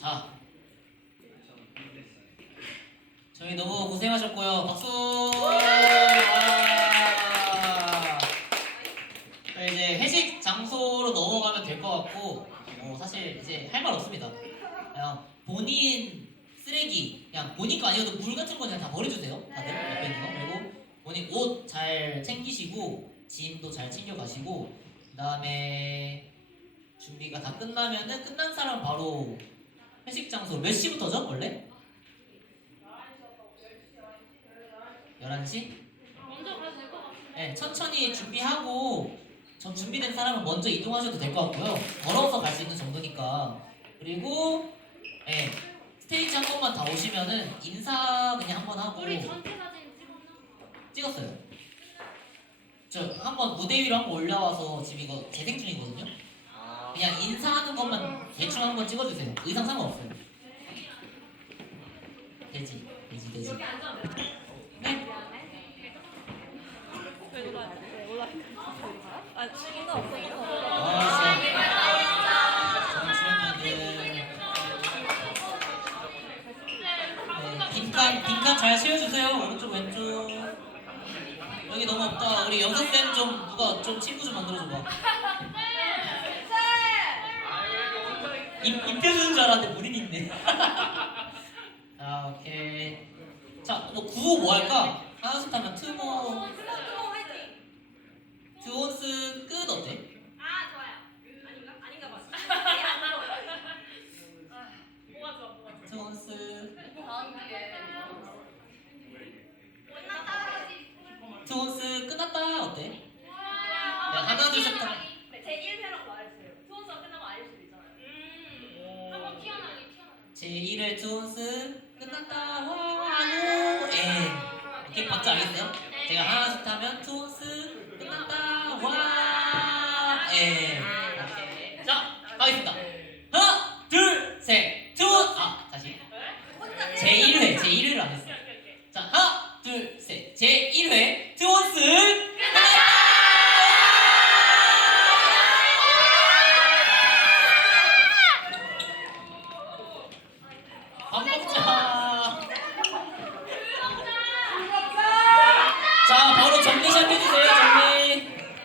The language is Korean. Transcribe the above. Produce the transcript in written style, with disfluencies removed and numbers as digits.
자, 저희 너무 고생하셨고요. 박수! 자, 이제 회식 장소로 넘어가면 될 것 같고, 사실 이제 할 말 없습니다. 그냥 본인 쓰레기, 그냥 본인 거 아니어도 물 같은 거 그냥 다 버려주세요. 다들 옆에 있는 거. 그리고 본인 옷 잘 챙기시고, 짐도 잘 챙겨가시고, 그 다음에 준비가 다 끝나면은 끝난 사람 바로 회식 장소 몇 시부터죠? 원래? 11시? 먼저 가도 될 것 같은데. 네, 천천히 준비하고 전 준비된 사람은 먼저 이동하셔도 될 것 같고요. 걸어서 갈 수 있는 정도니까. 그리고 네, 스테이지 한 번만 다 오시면은 인사 그냥 한 번 하고. 우리 전체 사진 찍었나? 찍었어요. 저 한번 무대 위로 한번 올라와서 지금 이거 재생 중이거든요. 그냥 인사하는 것만 대충 한번 찍어주세요. 의상 상관없어요. 되지. 여기 앉아면 네? 왜 올라야 돼? 왜 올라야 돼? 아, 이거 없어, 이거 없어. 빈칸 잘 채워주세요. 오른쪽 왼쪽. 여기 너무 없다. 우리 연습생 좀 누가 좀 친구 좀 만들어줘봐. 입혀주는 줄 알았는데 본인이 있네. 자, 오케이. 자, 뭐 구호 뭐 할까? 하나씩 하면 트모 트온스 끝 어때? 아, 좋아요. 아닌가? 아닌가 봐. 뭐가 좋아, 뭐가 좋아. 트온스 다음 기회에. 끝났다. 트온스 끝났다 어때? 네, 좋아요. 하나 둘 셋. 네, 제 1회라고 말해주세요. 투혼수가 끝나면 알릴 수도 있잖아요. 한번 튀어나오게. 제1회 트온스 끝났다 와우 이렇게 박자 알겠어요? 제가 하나씩 하면 트온스 끝났다 와우 오케이. 자 가겠습니다. 하나 둘 셋 트온 다시 제1회를 안 했어.